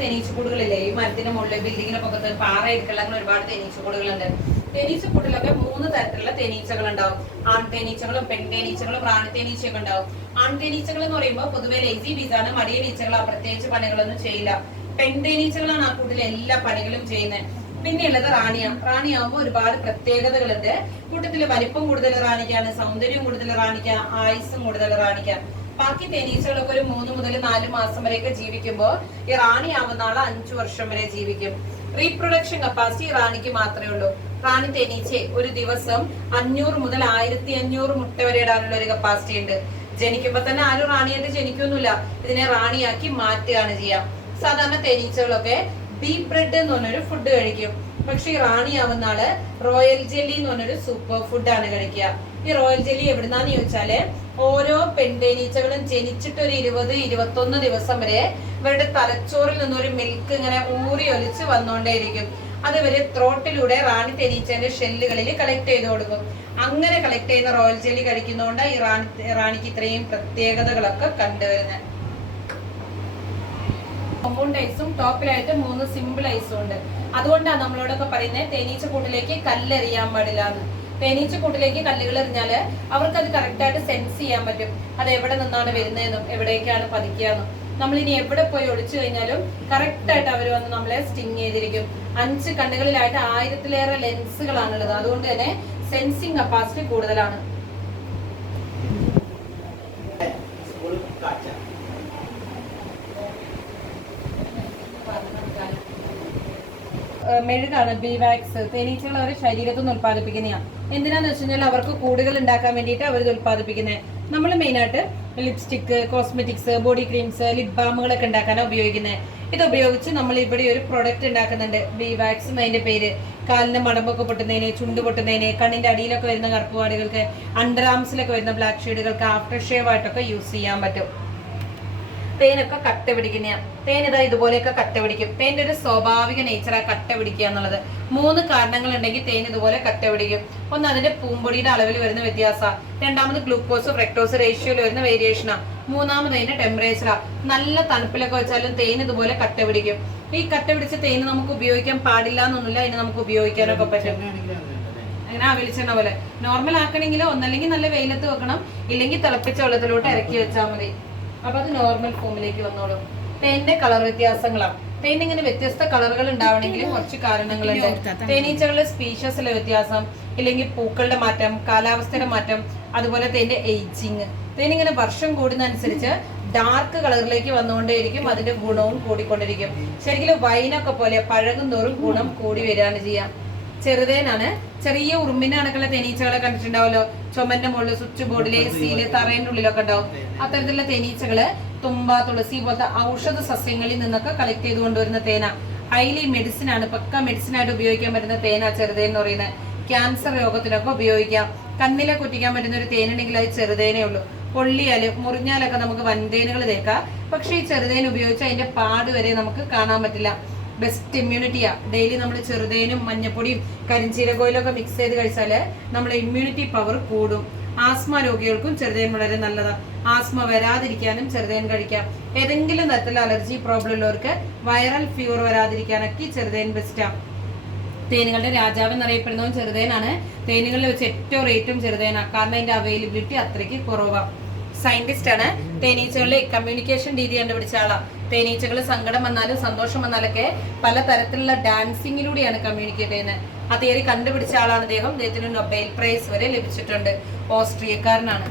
തേനീച്ചക്കൂടുകളില്ലേ ഈ മരത്തിന്റെ മുകളിൽ ബിൽഡിങ്ങിന്റെ പുറത്ത് പാറ എടുക്കൽ അങ്ങനെ ഒരുപാട് തേനീച്ചക്കൂടുകളുണ്ട്. തേനീച്ചക്കൂട്ടിലൊക്കെ 3 തരത്തിലുള്ള തേനീച്ചകൾ ഉണ്ടാവും. ആൺതേനീച്ചകളും പെൺതേനീച്ചകളും റാണിത്തേനീച്ചയൊക്കെ ഉണ്ടാവും. ആൺതേനീച്ചകൾ എന്ന് പറയുമ്പോൾ പൊതുവെ ലേസി ബീസ് ആണ്. മടിയനീച്ചകൾ പ്രത്യേകിച്ച് പണികളൊന്നും ചെയ്യില്ല. പെൺതേനീച്ചകളാണ് ആ കൂട്ടിലെ എല്ലാ പണികളും ചെയ്യുന്നത്. പിന്നെയുള്ളത് റാണിയാവുമ്പോൾ ഒരുപാട് പ്രത്യേകതകളുണ്ട്. കൂട്ടത്തില് വലിപ്പം കൂടുതൽ റാണിക്കാണ്, സൗന്ദര്യം കൂടുതൽ റാണിക്ക, ആയുസ്സും കൂടുതൽ റാണിക്ക. ബാക്കി തേനീച്ചകളൊക്കെ ഒരു 3 മുതൽ 4 മാസം വരെയൊക്കെ ജീവിക്കുമ്പോൾ ഈ റാണിയാവുന്ന ആള് 5 വർഷം വരെ ജീവിക്കും. റീപ്രൊഡക്ഷൻ കപ്പാസിറ്റി റാണിക്ക് മാത്രമേ ഉള്ളൂ. റാണി തേനീച്ച ഒരു ദിവസം 500 മുതൽ 1500 മുട്ട വരെ ഇടാനുള്ള ഒരു കപ്പാസിറ്റി ഉണ്ട്. ജനിക്കുമ്പോ തന്നെ ആരും റാണിയായിട്ട് ജനിക്കൊന്നുമില്ല. ഇതിനെ റാണിയാക്കി മാറ്റുകയാണ് ചെയ്യാം. സാധാരണ തേനീച്ചകളൊക്കെ ബീ ബ്രെഡ് എന്ന് പറഞ്ഞൊരു ഫുഡ് കഴിക്കും. പക്ഷെ ഈ റാണിയാവുന്ന ആള് റോയൽ ജെല്ലി എന്ന് പറഞ്ഞൊരു സൂപ്പർ ഫുഡാണ് കഴിക്കുക. ഈ റോയൽ ജെല്ലി എവിടുന്നാന്ന് ചോദിച്ചാല് ഓരോ പെൺതേനീച്ചകളും ജനിച്ചിട്ട് ഒരു 20-21 ദിവസം വരെ ഇവരുടെ തലച്ചോറിൽ നിന്നൊരു മിൽക്ക് ഇങ്ങനെ ഊറി ഒലിച്ച് വന്നുകൊണ്ടേയിരിക്കും. അത് ഇവര് ത്രോട്ടിലൂടെ റാണി തേനീച്ചന്റെ ഷെല്ലുകളിൽ കളക്ട് ചെയ്ത് കൊടുക്കും. അങ്ങനെ കളക്ട് ചെയ്യുന്ന റോയൽ ജെല്ലി കഴിക്കുന്നതുകൊണ്ട് ഈ റാണിക്ക് ഇത്രയും പ്രത്യേകതകളൊക്കെ കണ്ടുവരുന്നത്. കോമ്പൗണ്ട് ഐസും ടോപ്പിലായിട്ട് 3 സിമ്പിൾ ഐസും ഉണ്ട്. അതുകൊണ്ടാണ് നമ്മളോടൊക്കെ പറയുന്നത് തേനീച്ചക്കൂട്ടിലേക്ക് കല്ലെറിയാൻ പാടില്ല എന്ന്. തേനീച്ചക്കൂട്ടിലേക്ക് കല്ലുകൾ എറിഞ്ഞാല് അവർക്ക് അത് കറക്റ്റായിട്ട് സെൻസ് ചെയ്യാൻ പറ്റും. അത് എവിടെ നിന്നാണ് വരുന്നതെന്നും എവിടേക്കാണ് പതിക്കുകയെന്നും. നമ്മളിനി എവിടെ പോയി ഒളിച്ചു കഴിഞ്ഞാലും കറക്റ്റായിട്ട് അവർ വന്ന് നമ്മളെ സ്റ്റിങ് ചെയ്തിരിക്കും. 5 കണ്ണുകളിലായിട്ട് 1000-ലേറെ ലെൻസുകളാണുള്ളത്. അതുകൊണ്ട് തന്നെ സെൻസിങ് കപ്പാസിറ്റി കൂടുതലാണ്. മെഴുകാണ് ബീ വാക്സ്. തേനീച്ചകൾ അവരുടെ ശരീരത്തിൽ നിന്ന് ഉത്പാദിപ്പിക്കുന്നതാണ്. എന്തിനാന്ന് വെച്ച് കഴിഞ്ഞാൽ അവർക്ക് കൂടുകൾ ഉണ്ടാക്കാൻ വേണ്ടിയിട്ട് അവർ ഇത് ഉത്പാദിപ്പിക്കുന്നത്. നമ്മൾ മെയിനായിട്ട് lipstick, cosmetics, body creams, lip ബാമുകളൊക്കെ ഉണ്ടാക്കാനാണ് ഉപയോഗിക്കുന്നത്. ഇത് ഉപയോഗിച്ച് നമ്മൾ ഇവിടെ ഒരു പ്രൊഡക്റ്റ് ഉണ്ടാക്കുന്നുണ്ട്, ബീ വാക്സ് എന്നതിന്റെ പേര്. കാലിന്റെ മടമ്പൊക്കെ പൊട്ടുന്നതിന്, ചുണ്ട് പൊട്ടുന്നതിന്, കണ്ണിന്റെ അടിയിലൊക്കെ വരുന്ന കറുപ്പുപാടുകൾക്ക്, അണ്ടർ ആംസിലൊക്കെ വരുന്ന ബ്ലാക്ക് ഷെയ്ഡുകൾക്ക് ആഫ്റ്റർ ഷേവ് ആയിട്ടൊക്കെ യൂസ് ചെയ്യാൻ പറ്റും. തേനൊക്കെ കട്ട പിടിക്കുന്നതാണ്. തേൻ ഇതാ ഇതുപോലെയൊക്കെ കട്ട പിടിക്കും. തേൻ്റെ ഒരു സ്വാഭാവിക നേച്ചറാ കട്ട പിടിക്കുക എന്നുള്ളത്. 3 കാരണങ്ങൾ ഉണ്ടെങ്കിൽ തേൻ ഇതുപോലെ കട്ട പിടിക്കും. ഒന്ന് അതിന്റെ പൂമ്പൊടിയുടെ അളവിൽ വരുന്ന വ്യത്യാസമാണ്. രണ്ടാമത് ഗ്ലൂക്കോസ് ഫ്രക്ടോസ് റേഷ്യോയിൽ വരുന്ന വേരിയേഷനാണ്. മൂന്നാമത് അതിന്റെ ടെമ്പറേച്ചറാ. നല്ല തണുപ്പിലൊക്കെ വെച്ചാലും തേൻ ഇതുപോലെ കട്ട പിടിക്കും. ഈ കട്ട പിടിച്ച തേൻ നമുക്ക് ഉപയോഗിക്കാൻ പാടില്ല എന്നൊന്നുമില്ല. അതിന് നമുക്ക് ഉപയോഗിക്കാനൊക്കെ പറ്റും. അങ്ങനെ വെളിച്ചെണ്ണ പോലെ നോർമൽ ആക്കണമെങ്കിൽ ഒന്നല്ലെങ്കിൽ നല്ല വെയിലത്ത് വെക്കണം, ഇല്ലെങ്കിൽ തിളപ്പിച്ച വെള്ളത്തിലോട്ട് ഇറക്കി വെച്ചാൽ മതി. അപ്പൊ അത് നോർമൽ ഫോമിലേക്ക് വന്നോളും. തേന്റെ കളർ വ്യത്യാസങ്ങളാണ്. തേൻ ഇങ്ങനെ വ്യത്യസ്ത കളറുകൾ ഉണ്ടാവണമെങ്കിൽ കുറച്ച് കാരണങ്ങളുണ്ട്. തേനീച്ചകളുടെ സ്പീഷ്യസിലെ വ്യത്യാസം, ഇല്ലെങ്കിൽ പൂക്കളുടെ മാറ്റം, കാലാവസ്ഥയുടെ മാറ്റം, അതുപോലെ തേന്റെ ഏജിങ്. തേനിങ്ങനെ വർഷം കൂടുന്നതനുസരിച്ച് ഡാർക്ക് കളറിലേക്ക് വന്നുകൊണ്ടേയിരിക്കും. അതിന്റെ ഗുണവും കൂടിക്കൊണ്ടിരിക്കും. ശരിക്കും വൈനൊക്കെ പോലെ പഴകും തോറും ഗുണം കൂടി വരികയാണ് ചെയ്യാം. ചെറുതേനാണ്. ചെറിയ ഉറുമ്പിന്റെ കണക്കുള്ള തേനീച്ചകളെ കണ്ടിട്ടുണ്ടാവല്ലോ, ചുമന്റെ മുകളിൽ, സ്വിച്ച് ബോർഡിൽ, എസിയില്, തറയുടെ ഉള്ളിലൊക്കെ ഉണ്ടാവും. അത്തരത്തിലുള്ള തേനീച്ചകള് തുമ്പ, തുളസി പോലത്തെ ഔഷധ സസ്യങ്ങളിൽ നിന്നൊക്കെ കളക്ട് ചെയ്ത് കൊണ്ടുവരുന്ന തേന. ഹൈലി മെഡിസിൻ ആണ്, പക്ക മെഡിസിൻ ആയിട്ട് ഉപയോഗിക്കാൻ പറ്റുന്ന തേന ചെറുതേൻ എന്ന് പറയുന്നത്. ക്യാൻസർ രോഗത്തിനൊക്കെ ഉപയോഗിക്കാം. കണ്ണിലെ കുറ്റിക്കാൻ പറ്റുന്ന ഒരു തേനുണ്ടെങ്കിൽ അത് ചെറുതേനേ ഉള്ളൂ. പൊള്ളിയാല് മുറിഞ്ഞാലൊക്കെ നമുക്ക് വൻതേനുകൾ തേക്കാം. പക്ഷെ ഈ ചെറുതേൻ ഉപയോഗിച്ച് അതിന്റെ പാട് വരെ നമുക്ക് കാണാൻ പറ്റില്ല. ബെസ്റ്റ് ഇമ്മ്യൂണിറ്റിയാ. ഡെയിലി നമ്മൾ ചെറുതേനും മഞ്ഞപ്പൊടിയും കരിഞ്ചീരകോയിലൊക്കെ മിക്സ് ചെയ്ത് കഴിച്ചാല് നമ്മളെ ഇമ്മ്യൂണിറ്റി പവർ കൂടും. ആസ്മ രോഗികൾക്കും ചെറുതേൻ വളരെ നല്ലതാണ്. ആസ്മ വരാതിരിക്കാനും ചെറുതേൻ കഴിക്കാം. ഏതെങ്കിലും തരത്തിലുള്ള അലർജി പ്രോബ്ലം ഉള്ളവർക്ക് വൈറൽ ഫീവർ വരാതിരിക്കാനൊക്കെ ചെറുതേൻ ബെസ്റ്റാണ്. തേനുകളുടെ രാജാവ് എന്നറിയപ്പെടുന്നതും ചെറുതേനാണ്. തേനുകളിൽ വെച്ച് ഏറ്റവും റേറ്റും ചെറുതേനാണ്. കാരണം അതിന്റെ അവൈലബിലിറ്റി അത്രയ്ക്ക് കുറവാണ്. സയന്റിസ്റ്റ് ആണ്. തേനീച്ചകളുടെ കമ്മ്യൂണിക്കേഷൻ രീതി കണ്ടുപിടിച്ച ആളാണ്. തേനീച്ചകൾ സങ്കടം വന്നാലും സന്തോഷം വന്നാലൊക്കെ പലതരത്തിലുള്ള ഡാൻസിങ്ങിലൂടെയാണ് കമ്മ്യൂണിക്കേറ്റ് ചെയ്യുന്നത്. ആ തിയറി കണ്ടുപിടിച്ച ആളാണ് അദ്ദേഹം. അദ്ദേഹത്തിന് നൊബേൽ പ്രൈസ് വരെ ലഭിച്ചിട്ടുണ്ട്. ഓസ്ട്രിയക്കാരനാണ്.